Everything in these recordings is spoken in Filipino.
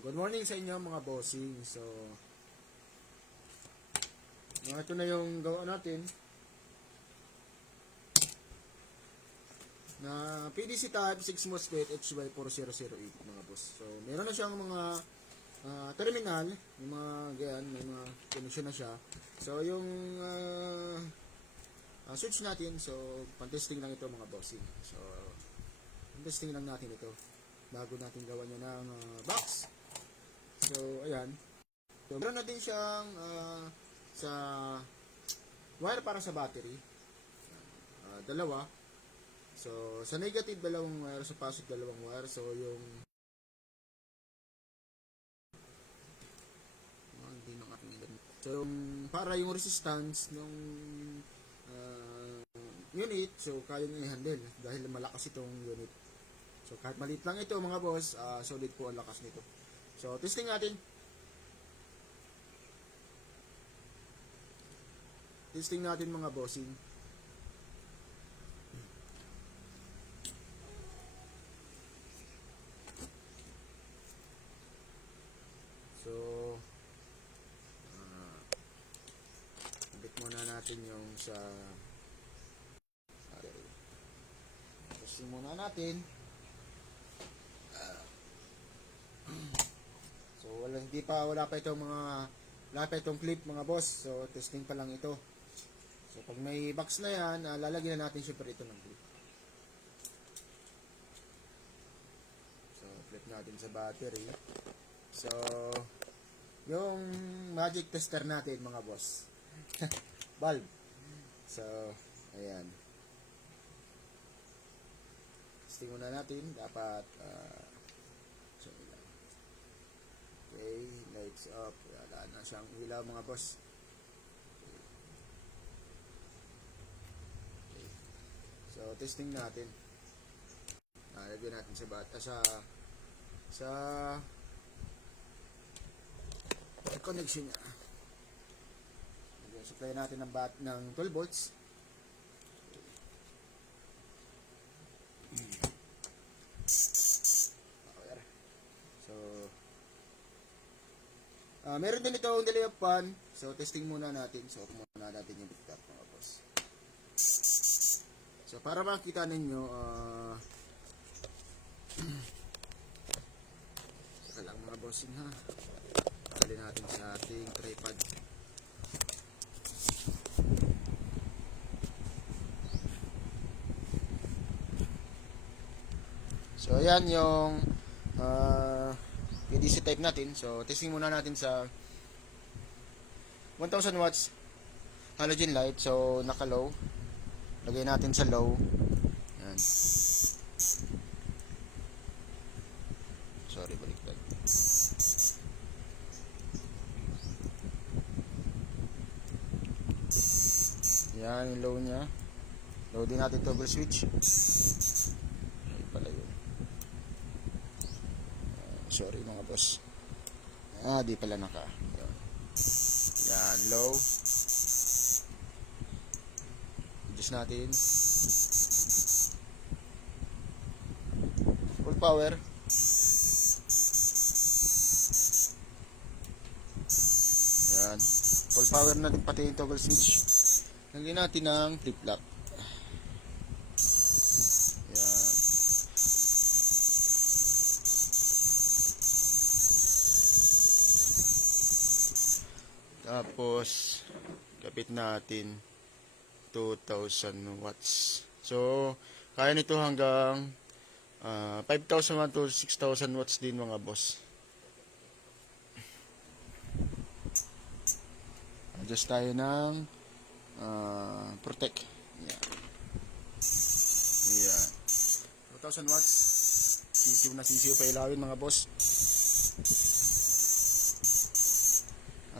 Good morning sa inyo mga bossing. So, ito na yung gawa natin na PDC type 6 MOSFET HY4008 mga boss. So, meron na siyang mga terminal, yung mga ganyan, may mga connection na siya. So, yung switch natin, so, pan-testing lang ito mga bossing. So, pan-testing lang natin ito bago natin gawa niya ng box. So, ayan. So, meron na din siyang sa wire para sa battery. Dalawa. So, sa negative, dalawang wire. Sa positive, dalawang wire. So, yung hindi ng aking ganito. So, para yung resistance ng unit, so, kaya nyo i-handle dahil malakas itong unit. So, kahit maliit lang ito mga boss, solid po ang lakas nito. So, testing natin. Testing natin mga bossing. So, ibig muna natin yung sa testing muna natin. So, wala pa itong clip mga boss. So, testing pa lang ito. So, pag may box na yan, lalagyan na natin syempre ito ng clip. So, flip natin sa battery. So, yung magic tester natin mga boss. Bulb. So, ayan. Testing muna natin. Dapat, okay, lights up. Wala na siyang ilaw mga boss. Okay. So, testing natin. Lagyan natin sa connection niya. Supply natin ng 12 volts. So, meron din itong delay of fan. So, testing muna natin. So, muna natin yung bit up mga boss. So, para makita ninyo, saka lang mga bossing ha. Pagkalin natin sa ating tripod. So, ayan yung PDC type natin. So, testing muna natin sa 1000 watts halogen light. So, naka-low. Lagay natin sa low. Ayan. Sorry, baliktad. Ayan yung low nya. Low din natin toggle switch. Ay pala yun. Sorry mga boss. Di pala naka. Yan, low. Adjust natin. Full power. Yan. Full power na din pati yung toggle switch. Lagyan natin ng flip-flop. Yan. Tapos, kapit natin 2,000 watts. So, kaya nito hanggang 5,000 watts to 6,000 watts din mga boss. Adjust tayo ng protect. Yan. Yan. 2,000 watts. Sisiw na sisiw pa ilawin mga boss.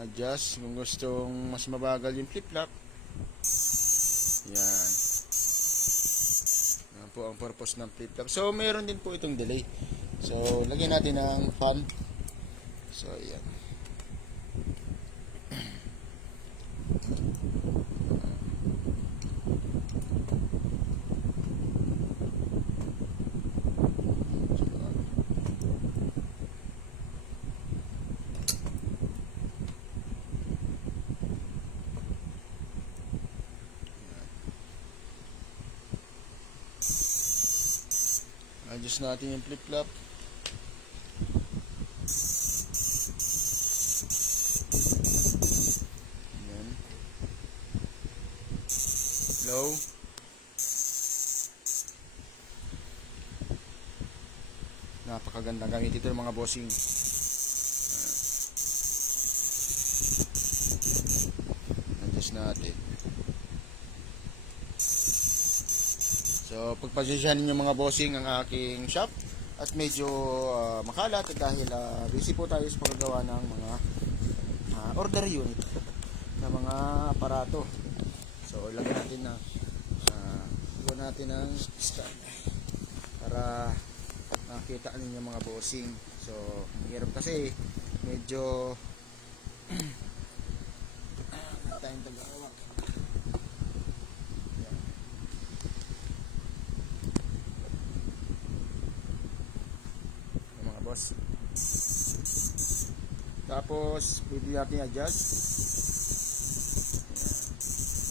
Adjust kung gustong mas mabagal yung flip-flop. Yan. Yan po ang purpose ng flip-flop. So, mayroon din po itong delay. So, lagyan natin ng fan. So, yan. adjust natin yung flip-flop. Ayan. Low. Napakagandang gamit ito ng mga bossing. Adjust natin. So, pagpasensyahan ninyo mga bossing ang aking shop at medyo makalat dahil busy po tayo sa paggawa ng mga order unit na mga aparato. So, ilagay natin na iwan natin ang stand para makita ninyo mga bossing. So, hirap kasi medyo tayong tagawag. Mga boss. Tapos, pwede natin adjust.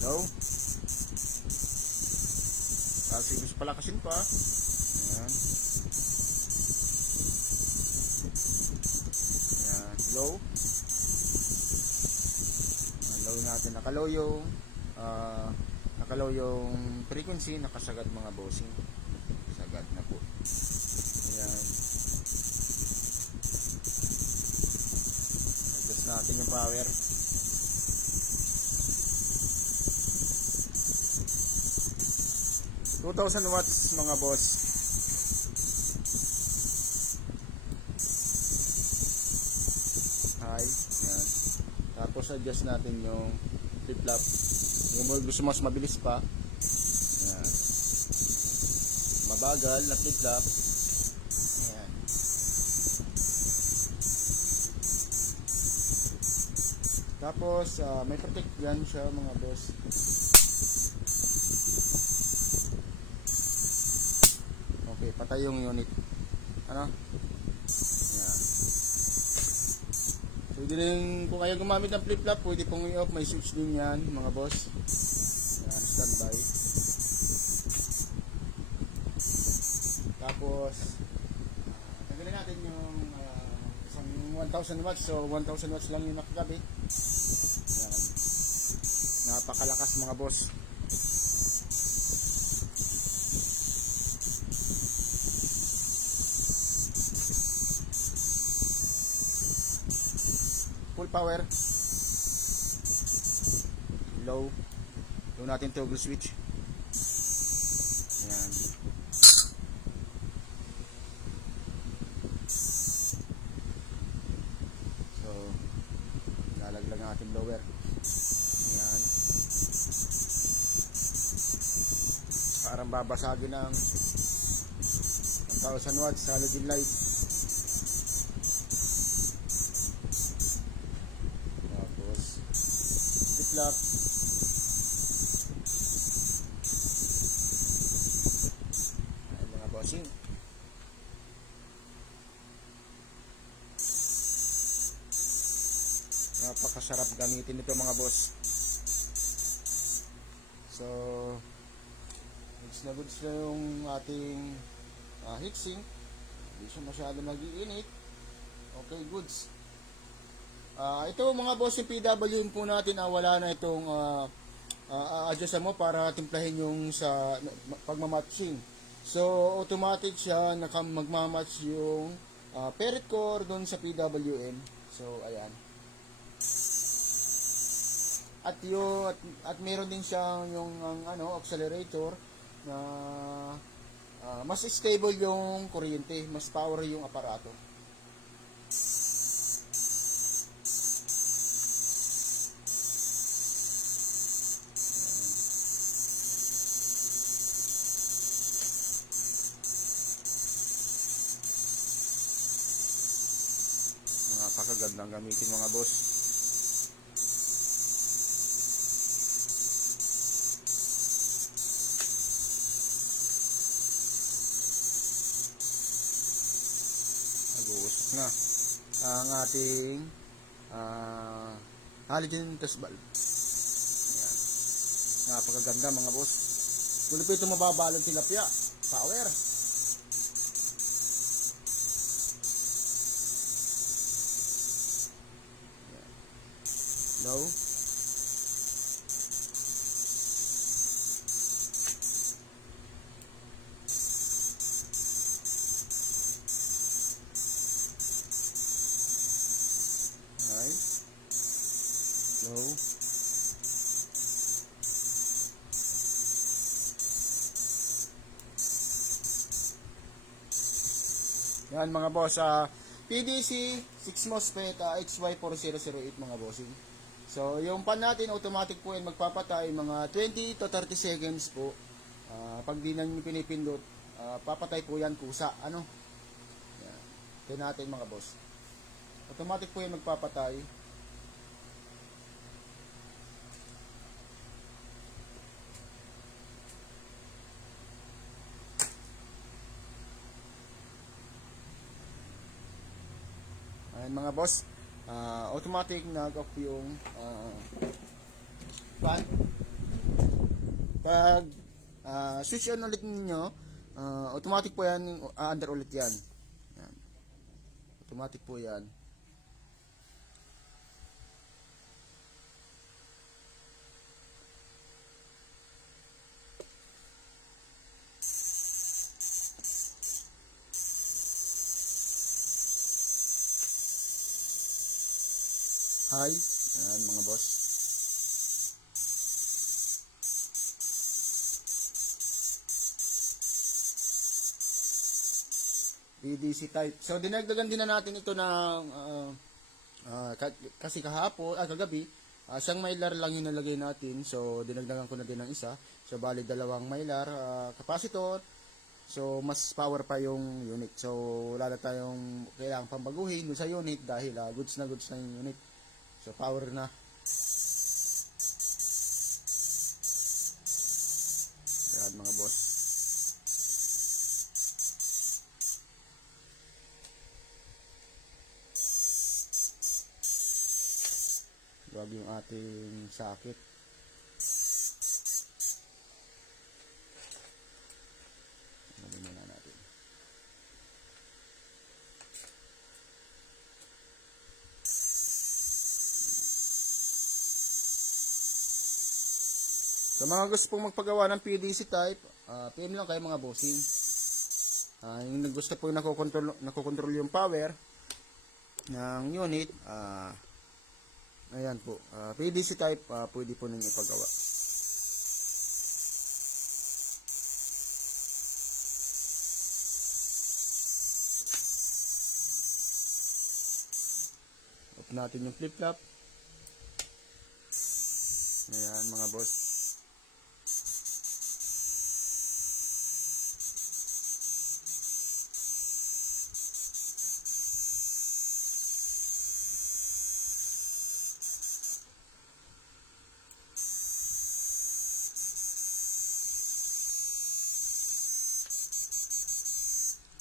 Low. Kasi gusto palakasin pa. Ayan. Ayan. Low. Low natin. Nakalow yung frequency. Nakasagad mga bossing. Sagad na po. Ayan. Adjust natin yung power. $2,000 watts mga boss. High. Yan. Tapos adjust natin yung flip-flop. Yung gusto mas mabilis pa. Yan. Mabagal na flip-flop. Yan. Tapos may protect yan siya mga boss. Okay, patay yung unit. Ano? Yan. Pwede rin, kung ayaw gumamit ng flip-flop, pwede pong i-off. May switch din yan, mga boss. Yan, standby. Tapos, tanggalin natin yung isang 1,000 watts. So, 1,000 watts lang yung nakagabi. Yan. Napakalakas mga boss. Full power. Low natin toggle switch. Ayan. So lalaglag natin blower. Ayan. Parang babasagin ng 1,000 watts halogen light. Flip-flop. Ayan mga bossing. Napakasarap gamitin ito mga boss. So goods na yung ating heatsink. Hindi siya masyado nag-iinit. Okay, goods. Ito mga boss, yung PWM po natin, wala na itong adjust mo para timplahin yung sa pagmamatching. So automatic siya magmamatch yung ferrite core doon sa PWM. So ayan. At meron din siyang yung accelerator na mas stable yung kuryente, mas power yung aparato. Napakagandang gamitin mga boss. Nag-uusok na ang ating halogen test valve. Ayan. Napakaganda mga boss. Tulad po ito mababalong tilapia. Power. low, high, low, yan mga boss. PDC 6 MOSFET HY4008 mga bossing. So yung pan natin automatic po yan magpapatay mga 20 to 30 seconds po. Pag di na nyo pinipindot, papatay po yan kusa. Ano? Yan. Ito natin mga boss. Automatic po yan magpapatay. Ayan mga boss, automatic nag-off yung fan. Pag switch on ulit ninyo, automatic po yan, under ulit yan. Yan. Automatic po yan. Hi, ayan mga boss. PDC type. So dinagdagan din na natin ito ng kasi kagabi, isang mylar lang yung nalagay natin. So dinagdagan ko na din ng isa. So bali dalawang mylar capacitor. So mas power pa yung unit. So wala na tayong kailangang pambaguhin dun sa unit dahil goods na yung unit. So power na. Yan mga boss. Wag yung ating socket. Lagyan muna natin. Sa mga gusto pong magpagawa ng PDC type, PM lang kayo mga bossing. Yung gusto po yung nakokontrol yung power ng unit, ayan po, PDC type, pwede po ninyo ipagawa. Off natin yung flip-flop. Ayan mga boss.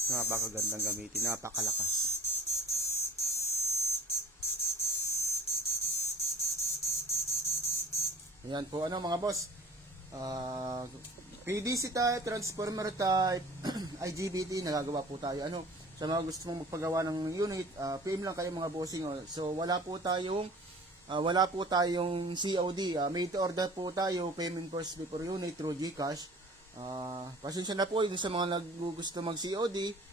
Napakagandang gamitin, napakalakas. Ayan po mga boss. PDC type, transformer type, IGBT, nagagawa po tayo. Sa mga gusto mong magpagawa ng unit, PM lang kayo mga bossing. So wala po tayong COD. Made to order po tayo, payment first before unit through GCash. Pasensya na po sa mga naggugusto mag COD.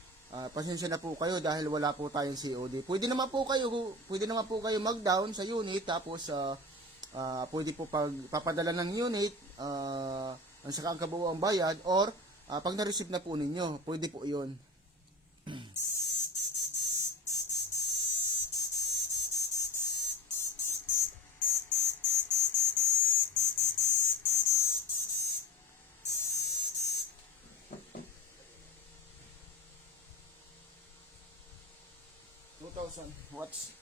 Pasensya na po kayo dahil wala po tayong COD. Pwede naman po kayo mag-down sa unit tapos pwede po papadala ng unit ang saka ang kabuuang bayad or pag na-receive na po ninyo, pwede po 'yon. Watts.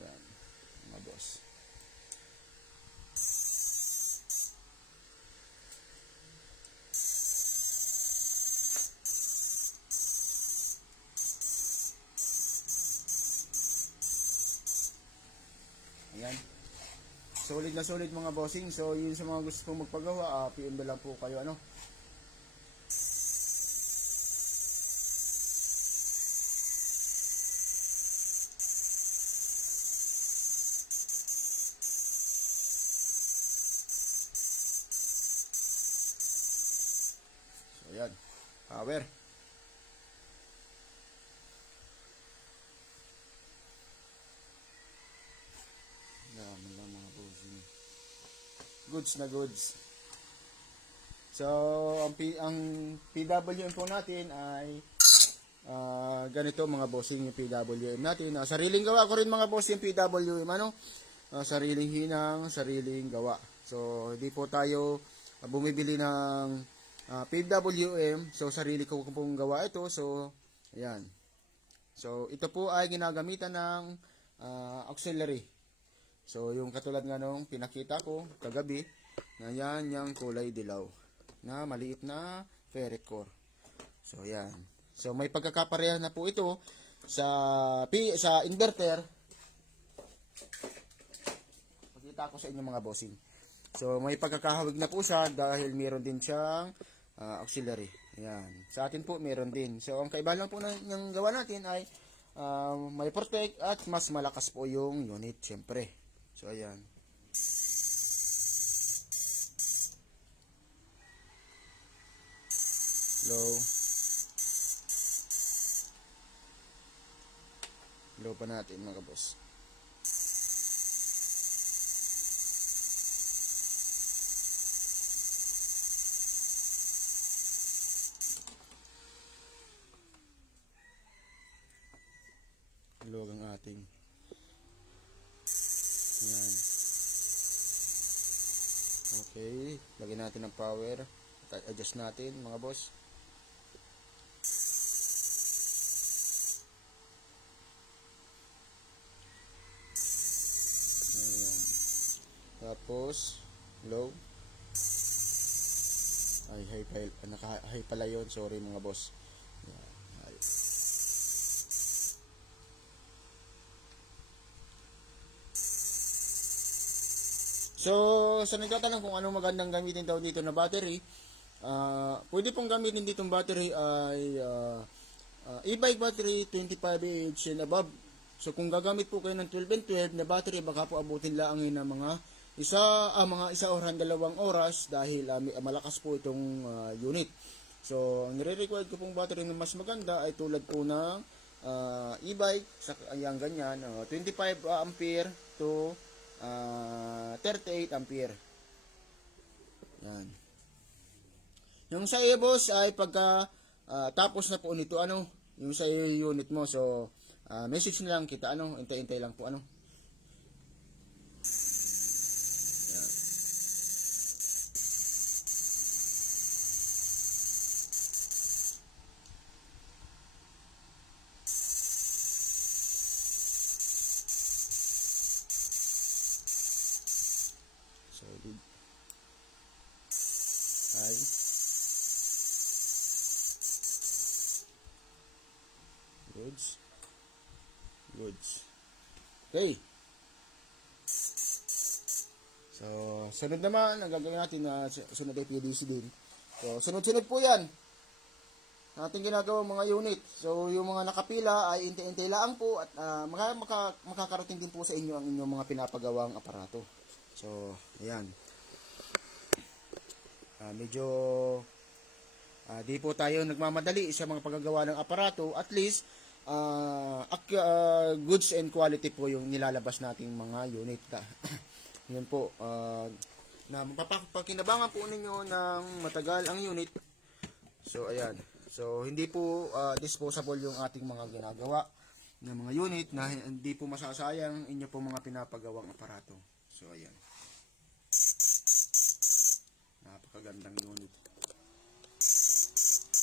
Yan, mga boss. Ayan. solid na solid mga bossing. So yun sa mga gusto kong magpagawa, PM na lang po kayo ano. So yan, power. Naman lang mga bossing. Goods na goods. So ang PWM po natin ay ganito mga bossing yung PWM natin. Sariling gawa ko rin mga bossing yung PWM ano. Sariling hinang, sariling gawa. So hindi po tayo bumibili ng PWM. So sarili ko pong gawa ito. So ayan. So ito po ay ginagamitan ng auxiliary. So yung katulad nga nung pinakita ko kagabi na yan yung kulay dilaw na maliit na ferrite core. So yan. So may pagkakapareha na po ito sa inverter. Pakita ko sa inyo mga bossing. So may pagkakahawig na po siya dahil meron din siyang auxiliary. Ayan. Sa atin po meron din. So ang kaibahan lang po ng gawa natin ay may protect at mas malakas po yung unit syempre. So ayan. Low pa natin mga boss. Low ang ating. Yan. Okay, lagyan natin ng power. Adjust natin mga boss. Ayan. Tapos low. Ay naka-high pala yun. Sorry mga boss. Ayan. So, sa nagtatanong kung anong magandang gamitin daw dito na battery, pwede pong gamitin ditong battery ay e-bike battery 25Ah and above. So, kung gagamit po kayo ng 12 and 12 na battery, baka po abutin lang ng mga isa oras, 2 oras dahil malakas po itong unit. So, ang nire-required ko pong battery na mas maganda ay tulad po ng e-bike, ayan ganyan, 25 ampere to 38 ampere. Yan. Yung sa iyo boss ay pagka tapos na po nito yung sa iyo unit mo. So message na lang kita hintay-hintay lang po Yan. Solid. Ay. Goods. Okay. So, sunod naman, ang gagawin natin na sunod ay PDC din. So, sunod-sunod po yan. Ating ginagawa mga unit. So, yung mga nakapila ay intay-intay lang po at makakarating din po sa inyo ang inyong mga pinapagawang aparato. So, ayan. Medyo di po tayo nagmamadali sa mga paggagawa ng aparato. At least, goods and quality po yung nilalabas nating mga unit. Yan po. Na mapapakinabangan po ninyo ng matagal ang unit. So, ayan. So, hindi po disposable yung ating mga ginagawa ng mga unit na hindi po masasayang inyo po mga pinapagawang aparato. So, ayan. Napakagandang unit.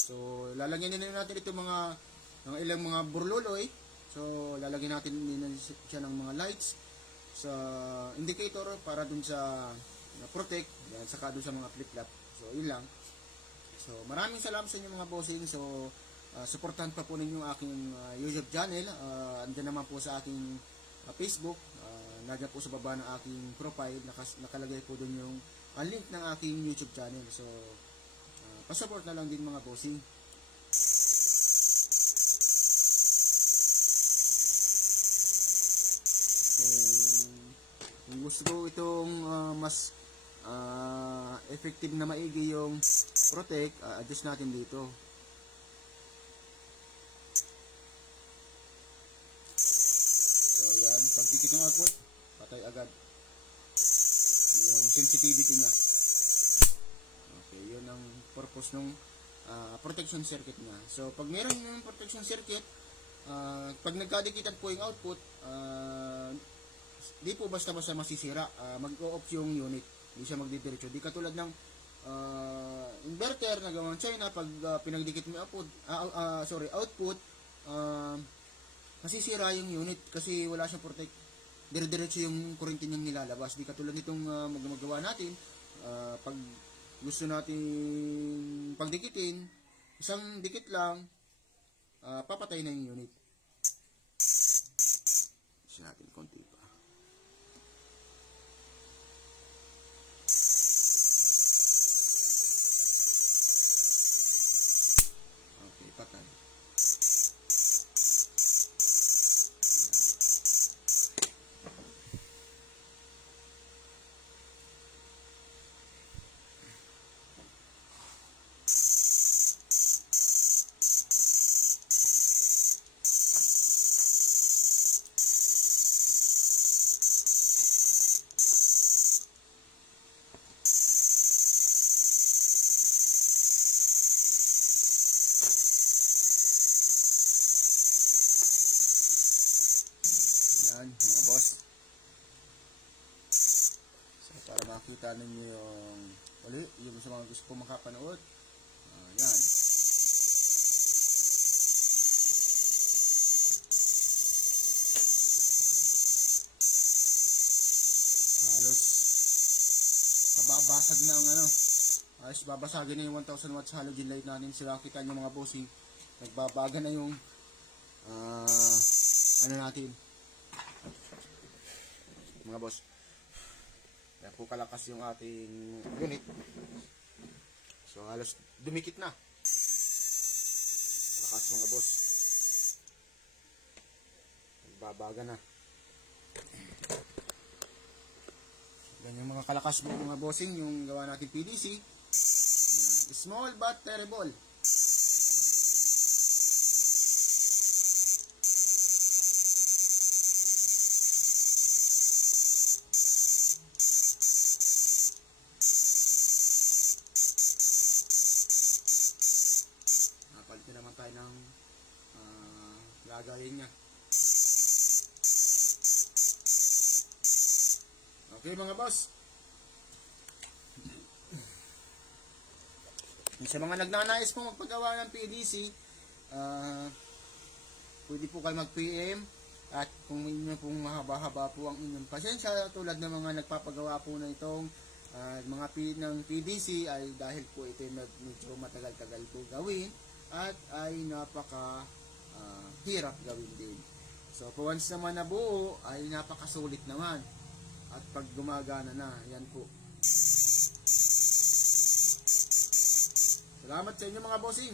So, lalagyan din natin ito mga ilang mga burluloy. So, lalagyan natin din siya ng mga lights sa indicator para dun sa protect, yan, saka dun sa mga flip-flop. So, yun lang. So, maraming salamat sa inyo mga bossing. So, supportan pa po ninyo aking YouTube channel. Andyan naman po sa aking Facebook. nandiyan po sa baba ng aking profile, nakalagay po doon yung link ng aking YouTube channel. So, pasupport na lang din mga bossing. So, kung gusto ko itong mas effective na maigi yung protect, adjust natin dito. So, ayan. Pag dikit yung output, patay agad yung sensitivity niya. Okay, yun ang purpose ng protection circuit niya. So, pag meron yung protection circuit, pag nagkadikitan po yung output, di po basta-basta masisira. Mag-o-off yung unit. Hindi siya magdidiretso. Di katulad ng inverter na gawang China, pag pinagdikit mo yung output, masisira yung unit kasi wala siyang protect. Dire-diretso yung kuryente niyang nilalabas. Di katulad nitong magawa natin, pag gusto natin pagdikitin, isang dikit lang, papatay na yung unit. Isa natin konti pa. Okay, patay. Yan, mga boss. So, para makita ninyo yung yung sa mga gusto po makapanood. Yan. Halos babasag na ang halos babasagin na yung 1000 watts halogen light natin. So, nakita nyo mga bossing, nagbabaga na yung natin. Mga boss, kaya po kalakas yung ating unit. So halos dumikit na. Lakas mga boss, nagbabaga na. Ganyan mga kalakas mo mga bossing yung gawa natin PDC. Small but terrible. Napalitan naman tayo ng lagayin niya. Okay mga boss, sa mga nagnanais po magpagawa ng PDC, pwede po kayo mag-PM. At kung inyo pong mahaba-haba po ang inyong pasensya, tulad ng mga nagpapagawa po na itong mga ng PDC, ay dahil po ito medyo matagal-tagal po gawin at ay napaka hirap gawin din. So once naman nabuo, ay napakasulit naman. At pag gumagana na, yan po. Salamat sa inyo mga bossing.